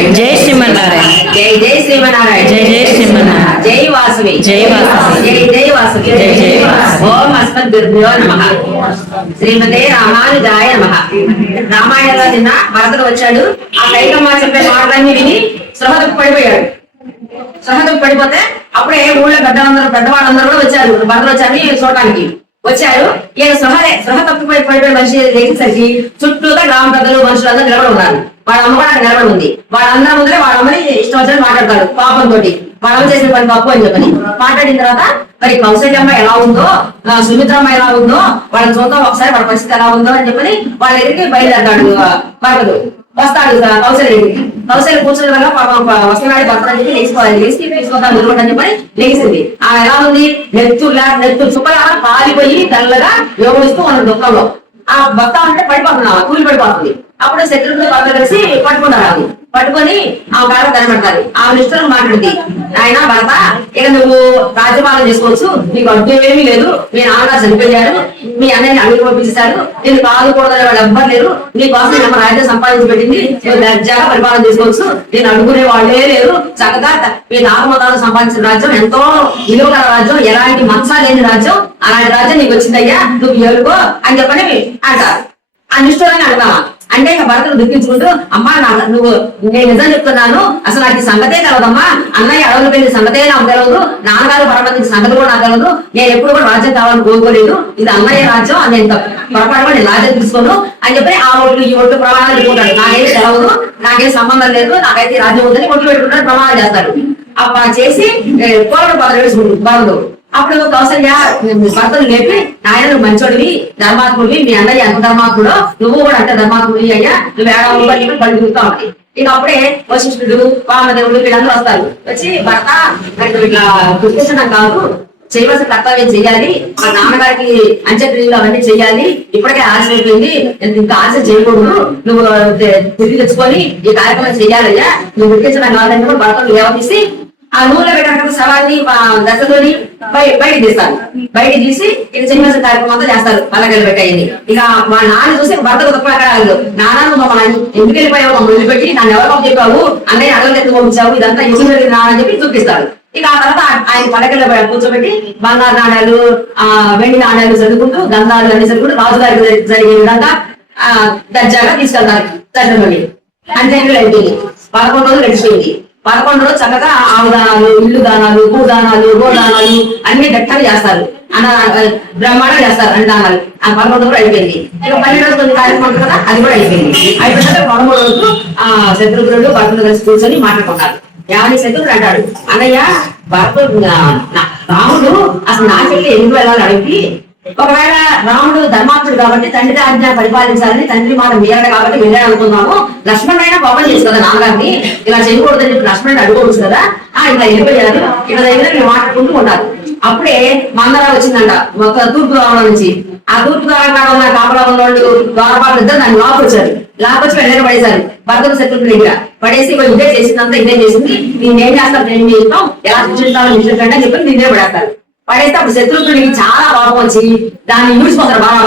జై శ్రీమన్నారాయణ. జై జై శ్రీమన్నారాయణ. జై జై శ్రీమన్నారాయణ. జై వాసవి. జై వాసవి. జై జై వాసవి. జై జై. ఓం అస్మద్ గురుభ్యో నమ. శ్రీమతే రామానుజాయ నమ. రామాయణంలో నిన్న భరతుడు వచ్చాడు. ఆ కైకమ్మ చెప్పే మాటలన్నీ విని శ్రమకు పడిపోయాడు. శ్రమకు పడిపోతే అప్పుడే ఊళ్ళో పెద్దలందరూ పెద్దవాళ్ళందరూ కూడా వచ్చారు. భరతుడు వచ్చారని చూడటానికి. వచ్చారు. ఈయన శ్రమలే శ్రమ తప్పిపోయి పడిపోయిన మనిషి లేచేసరికి చుట్టూగా గ్రామ పెద్దలు మనుషులందరూ నిలబడి ఉన్నారు. వాళ్ళ అమ్మ కూడా అక్కడ నిలబడి ఉంది. వాళ్ళందరి ముందరే వాళ్ళ అమ్మని ఇష్టం వచ్చినట్టు మాట్లాడతారు తోటి వాళ్ళ అమ్మ చేసిన పని తప్పు అని చెప్పని. మాట్లాడిన తర్వాత మరి కౌశల్యమ్మ ఎలా ఉందో ఆ, సుమిత్రమ్మ ఎలా ఉందో వాళ్ళ చూద్దాం ఒకసారి వాళ్ళ పరిస్థితి ఎలా ఉందో అని చెప్పని వాళ్ళ దగ్గరికి బయలుదేరతాడు భరతుడు వస్తాడు కౌశల్య దగ్గరికి. కౌశల్య కూర్చున్న వల్ల పాపం వస్తున్నాడు భర్త అని చెప్పి లేచిపోవాలి. లేచి తీసుకోదాం అని చెప్పని లేచింది. ఆ ఎలా ఉంది? నెత్తులా నెత్తు చుప్పలా పాలిపోయి తెల్లగా యోగిస్తూ ఉన్న దుఃఖంలో ఆ భర్త అంటే పడిపోతున్నా కూలి పడిపోతుంది. అప్పుడు శత్రువులు బాబు కలిసి పట్టుకున్నారు పట్టుకొని ఆ భార్య కనబడతారు ఆ నిష్ఠురం మాట్లాడింది ఆయన భర్త ఇక నువ్వు రాజ్యపాలన చేసుకోవచ్చు. నీకు అర్థమేమీ లేదు. మీ నాన్నగారు చనిపోయారు. మీ అన్నయ్యని అడుగు పంపించేశారు. నేను బాధకూడదని వాళ్ళు ఎవ్వరు లేరు. నీ కోసం నమ్మ రాజ్యం సంపాదించి పెట్టింది. నువ్వు దర్జాగా పరిపాలన చేసుకోవచ్చు. నేను అడుగునే వాళ్ళే లేరు. చక్కగా మీ నాగమతాలు సంపాదించిన రాజ్యం ఎంతో విలువ రాజ్యం ఎలాంటి మంచాలు లేని రాజ్యం. అలాంటి రాజ్యం నీకు వచ్చిందయ్యా. నువ్వు ఎవరుకో అని చెప్పని అంటారు. ఆ నిష్ఠురాన్ని అడుగుతావా అంటే ఇక భర్తను దుఃఖించుకుంటూ అమ్మా నా నువ్వు నేను నిజం చెప్తున్నాను అసలు నాకు సంగతే కలదమ్మా అన్నయ్య అడవులు పెళ్ళి సంగతే నాకు తెలవదు. నాన్నగారు పరమంది సంగతి కూడా నాకు తెలియదు నేను ఎప్పుడు కూడా రాజ్యం కావాలని కోరుకోలేదు. ఇది అన్నయ్య రాజ్యం అని నేను పొరపాటు కూడా నేను రాజ్యం తీసుకోను. అని చెప్పి ఆ ఒట్లు ఈ ఒట్లు ప్రమాణాలు పెట్టుకుంటాడు నాకేం తెలవదు నాకేం సంబంధం లేదు. నాకైతే రాజ్యం ఉందని ఒట్టు పెట్టుకుంటాడు ప్రమాణం చేస్తాడు. అప్ప చేసి కోరడు పాత్ర వేసుకుంటాడు బాగుండు. అప్పుడు కౌసల్య భర్తలు లేపి ఆయన నువ్వు మంచోడివి ధర్మాత్ముడివి మీ అన్నయ్య అంత ధర్మాత్ముడు నువ్వు కూడా అంత ధర్మాత్ముడి అయ్యా. నువ్వు ఏడాది బట్టి పడి తిరుగుతా ఉంటాయి ఇక అప్పుడే వశిష్ఠుడు వామదేవుడు వీళ్ళందరూ వస్తారు. వచ్చి భర్త నాకు ఇట్లా గుర్తించడం కాదు చేయవలసిన కర్తవ్యం చేయాలి. మా నాన్నగారికి అంత్యక్రియలు అవన్నీ చేయాలి. ఇప్పటికే ఆశ అయిపోయింది. ఇంకా ఆశ చేయకూడదు. నువ్వు తిరిగి తెచ్చుకొని ఈ కార్యక్రమం చేయాలయ్యా. నువ్వు గుర్తించడం కాదని కూడా భర్తను లేవతీసి ఆ నూనె పెట్టినప్పుడు శవాన్ని దశలోని బయట తీస్తారు. బయట తీసి ఇక చిన్న కార్యక్రమంతో చేస్తారు. పల్లకలు పెట్టాయండి. ఇక మా నాన్న చూసి భర్త తక్కువ నాన్న నువ్వు మమ్మల్ని ఎందుకు వెళ్ళిపోయావు? మమ్మల్ని పెట్టి నన్ను ఎవరు చెప్పావు? అన్నయ్య అడవులు ఎందుకు పంపించావు? ఇదంతా ఎందుకు జరిగింది అని చెప్పి చూపిస్తారు. ఇక ఆ తర్వాత ఆయన పడకల్లో కూర్చోబెట్టి బంగారు నాణ్యాలు ఆ వెండి నాణ్యాలు చదువుకుంటూ గంధాలు అన్ని చదువుకుంటూ రాజుగారికి జరిగే విధంగా ఆ దర్జాగా తీసుకెళ్తారు. దర్శనం అంతే అయిపోయింది. పదకొండు రోజులు గడిచిపోయింది. పదకొండు రోజు చక్కగా ఆవు దానాలు ఇల్లు దానాలు భూ దానాలు గో దానాలు అన్ని దట్టాలు చేస్తారు. అన్న బ్రహ్మాండం చేస్తారు అన్ని దానాలు. ఆ పదకొండు కూడా అయిపోయింది. ఇక పన్నెండు రోజులు కొన్ని కార్యక్రమం కదా అది కూడా అయిపోయింది. అయిపోయిన పదమూడు రోజులు ఆ శత్రుఘ్నుడు భరతుడు కలిసి కూర్చొని మాట్లాడుకుంటారు. యావని శత్రుడు అంటాడు అన్నయ్య భర్త రాముడు అసలు నా చెల్లి ఎందుకు వెళ్ళాలి అడిగి ఒకవేళ రాముడు ధర్మాత్ముడు కాబట్టి తండ్రి ఆజ్ఞ పరిపాలించాలని తండ్రి మాట మీరడు కాబట్టి వెళ్ళాడు అనుకున్నాము. లక్ష్మణ్ పాపం కోపం చేసి కదా నాన్నగారిని ఇలా చేయకూడదని చెప్పి లక్ష్మణ్ అడుకోవచ్చు కదా ఆ ఇలా వెళ్ళిపోయారు. ఇలా దగ్గర మీరు మాట్లాడుకుంటూ ఉన్నారు. అప్పుడే మందరా వచ్చిందంట ఒక తూర్పు రావడం నుంచి. ఆ తూర్పు రావడం ఉన్న కాపలా ఉన్న ఇద్దరు దాన్ని లాకొచ్చారు లాకొచ్చి వెళ్ళని పడేశారు. భర్తలు శత్రువుల దగ్గర పడేసి ఇగో ఇదే చేసిందంతా ఇదే చేసింది. నేనేం చేస్తాను నేను చేస్తాం ఎలా సృష్టిస్తాను చెప్పి నిన్నే పడేస్తారు. పడేస్తే అప్పుడు శత్రుఘ్నుడికి చాలా కోపం వచ్చి దాన్ని ఊడిపోతారు బాగా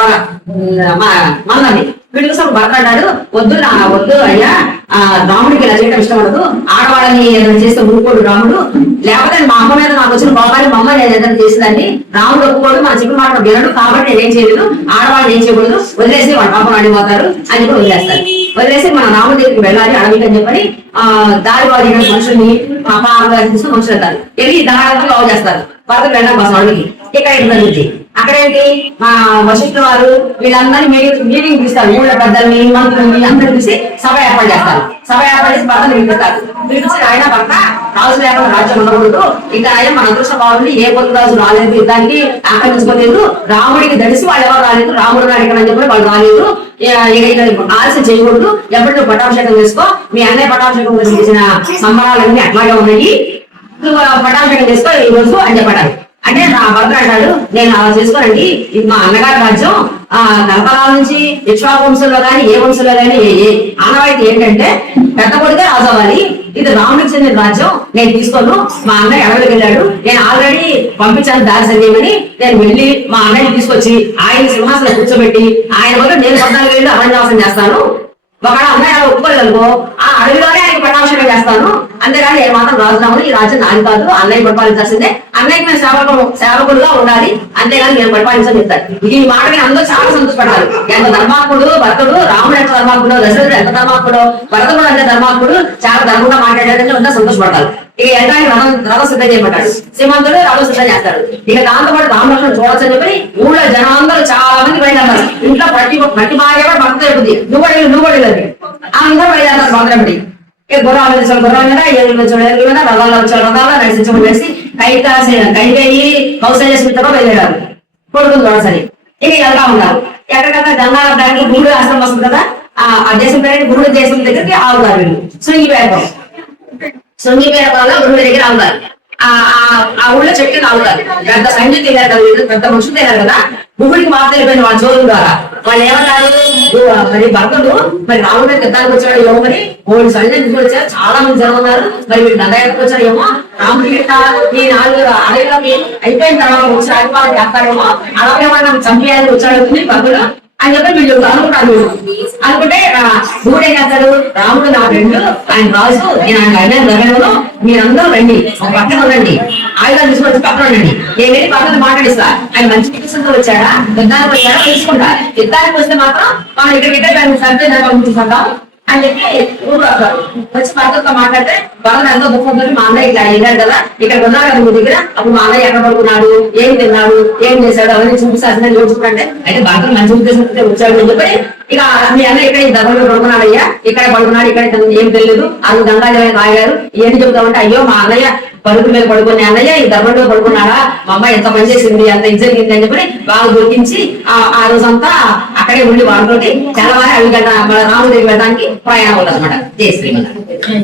బాగా. మళ్ళీ వీడి కోసం భర్త అన్నాడు వద్దు నా వద్దు అయ్యా ఆ రాముడికి ఇలా చేయడం ఇష్టం ఉండదు. ఆడవాళ్ళని ఏదైనా చేస్తే ఊరుకోడు రాముడు. లేకపోతే మా అమ్మ మీద నాకు వచ్చిన కోపాన్ని మా అమ్మ నేను ఏదైనా చేసిందని రాముడు ఒప్పుకోడు మన చెప్పిన మాట వినడు. కాబట్టి నేనేం చేయలేదు. ఆడవాళ్ళు ఏం చేయకూడదు. వదిలేసి వాళ్ళ పాపం అడిగిపోతారు అని చెప్పి వదిలేస్తారు. వదిలేసి మన రాముడి దగ్గరికి వెళ్ళాలి అడవికి అని చెప్పని ఆ దారి వారి మనుషుల్ని పాప ఆడవాళ్ళు మనుషులు వెళ్తారు వెళ్ళి దారి లవ్ చేస్తారు. పాత వెళ్ళడం కోసం అడవికి. ఇక్కడ ఇబ్బంది అక్కడేంటి మా వశిష్ఠ వారు వీళ్ళందరినీ మీటింగ్ మీటింగ్ తీస్తారు ఊళ్ళ పెద్దల్ని మంత్రులు వీళ్ళందరూ పిలిచి సభ ఏర్పాటు చేస్తారు. సభ ఏర్పాటు చేసి భర్తలు పిలుస్తారు పిలిచి ఆయన భర్త రాజు లేకుండా రాజ్యం ఉండకూడదు. ఇంకా ఆయన మన అదృష్ట బాగుంది. ఏ పొద్దు రాజు రాలేదు యుద్ధానికి ఆక్రమించుకోలేదు రాముడికి దడిసి వాళ్ళు ఎవరు రాలేదు. రాముడు గారు చెప్పి వాళ్ళు రాలేదు. ఆలస్యం చేయకూడదు. ఎప్పటికీ పట్టాభిషేకం చేసుకో. మీ అన్నయ్య పట్టాభిషేకం చేసిన సంబరాలన్నీ అట్లాగే ఉన్నాయి. నువ్వు పట్టాభిషేకం చేసుకో ఈ రోజు అని చెప్పాడు అంటే నా భర్త అంటాడు నేను అలా చేసుకోనండి. ఇది మా అన్నగారి రాజ్యం. ఆ నరకరాల నుంచి ఇక్ష్వాకు వంశంలో కానీ ఏ వంశంలో కానీ ఏ ఏ ఆనవాయితీ ఏంటంటే పెద్ద కొడుకే రాజవ్వాలి ఇది రాముడికి చెందిన రాజ్యం. నేను తీసుకోను. మా అన్నయ్య అడవికి వెళ్ళాడు. నేను ఆల్రెడీ పంపించాను దారి సంజయమని నేను వెళ్ళి మా అన్నయ్యని తీసుకొచ్చి ఆయన సింహాసనం కూర్చోబెట్టి ఆయన వల్ల నేను పద్నాలుగు ఏళ్ళు అరణ్యవాసం చేస్తాను. ఒకవేళ అన్నయ్య అలా ఒప్పుకోలేదనుకో ఆ అడవిలోనే ఆయన చేస్తాను. అంతేగాని ఏ మాత్రం ఈ రాజ్యం నాది కాదు అన్నయ్య పరిపాలించాల్సిందే. అన్నయ్యకి నేను సేవకు సేవకుడుగా ఉండాలి. అంతేగాని నేను పరిపాలించని చెప్తాను. ఈ మాట మీద అందరూ చాలా సంతోషపడాలి ఎంత ధర్మాత్ముడు భర్తడు రాముడు ఎంత ధర్మాత్ముడు దశరథుడు ఎంత ధర్మాత్ముడు భరతుడు ఎంత ధర్మాత్ముడు చాలా ధర్మంగా మాట్లాడాడని అంతా సంతోషపడతారు ఇక ఎంటాయి రథం రథం సిద్ధం చేయబడ్డాడు శ్రీమంతుడు రథం సిద్ధం చేస్తాడు. ఇక దాంతో పాటు రామలక్ష్మణ్ చూడొచ్చని చెప్పి ఊళ్ళో జనాలందరూ చాలా మంది బయలుదేరారు ఇంట్లో మట్టి మట్టి బాగా కూడా భక్తి చెప్పింది నువ్వు నువ్వు ఆ అందరూ బయలుదేరారు భద్రపడి గుర్రాలు వచ్చాడు గుర్రం మీద ఏళ్ళు వచ్చాడు ఏళ్ళు మీద రథాల్లో వచ్చిన రథాల్లో నడిచించడం వేసి కైకాసి కైకేయి కౌశల్య స్మితలో బయలుదేరారు కొడుకులు చూడసరి ఇక వెళ్తా ఉన్నారు. ఎక్కడికన్నా గంగా బ్యాంకు గురుడు ఆశ్రమం వస్తుంది కదా ఆ ఆ దేశం పేరు గురుడు దేశం దగ్గరికి ఆవుతారు వీళ్ళు. శృంగి పేరు శృంగి శృంగిపేట వల్ల గురుడు దగ్గర ఆవుతారు ఆ ఊళ్ళో చెట్టు తాగుతారు. పెద్ద సంగీత తిన్నారు కదా పెద్ద మనుషులు తిన్నారు కదా? గుడికి మాత్రం వెళ్ళిపోయిన వాళ్ళ జోలు ద్వారా. వాళ్ళు ఏమన్నారు మరి భర్తలు మరి రాముడి మీద యుద్ధానికి వచ్చాడు ఏమో మరి? మూడు సంజయ్ తీసుకొని వచ్చారు చాలా మంది జనం ఉన్నారు. మరి వీళ్ళు దండయాత్రకు వచ్చారు ఏమో? రాముడి ఈ నాలుగు అడవిలోకి అయిపోయిన తర్వాత వచ్చి రాజపాలన చేస్తారేమో అలాగే మనం చంపేయాలని వచ్చాడు భక్తులు అని చెప్పి వీళ్ళు అనుకుంటారు అనుకుంటే ఆ, దేవుడు ఏం చేస్తాడు రాముడు నా ఫ్రెండ్ ఆయన రాజు నేను ఆయన ఆయన నగరంలో మీరందరూ రండి. ఒక పక్కన ఉండండి. ఆయుధాలు తీసుకొచ్చి పక్కన ఉండండి. నేను వెళ్ళి పక్కన మాట్లాడిస్తా. ఆయన మంచి పిటిషన్తో వచ్చాడా? యుద్ధానికి వచ్చాడా? తెలుసుకుంటా. యుద్ధానికి వస్తే మాత్రం మనం ఇక్కడ ఇద్దరు సర్దే సర్వే పంపించుకుంటాం అని చెప్పి వచ్చి భర్తతో మాట్లాడితే భర్త ఎంతో దుఃఖంతో మా అన్నయ్య ఇట్లా అయ్యాడు కదా ఇక్కడ ఉన్నారు కదా మీ దగ్గర అప్పుడు మా అన్నయ్య ఎక్కడ పడుకున్నాడు ఏం తిన్నాడు ఏం చేశాడు అవన్నీ చూపిస్తాను చూసుకుంటే అయితే భర్త మంచి ఉద్దేశంతో వచ్చాడు అని చెప్పి ఇక మీ అన్నయ్య ఇక్కడ ఈ దర్భంలో పడుకున్నాడు అయ్యా ఇక్కడ పడుకున్నాడు ఇక్కడ ఏం తెలియదు అది గంగాజలం తాగారు ఏం చెబుతామంటే అయ్యో మా అన్నయ్య పరుగు మీద పడుకుని అన్నయ్య ఈ ధర్మంలో పడుకున్నాడా? మా అమ్మ ఎంత పని చేసింది అంత ఇది జరిగింది అని చెప్పి బాగా దొరికించి ఆ రోజంతా అక్కడే ఉండి వాళ్ళతోటి తెల్లవారి అవి కదా మన రాముడి వెళ్ళడానికి ప్రయాణం అవుతుంది అనమాట జయ శ్రీమన్నారాయణ.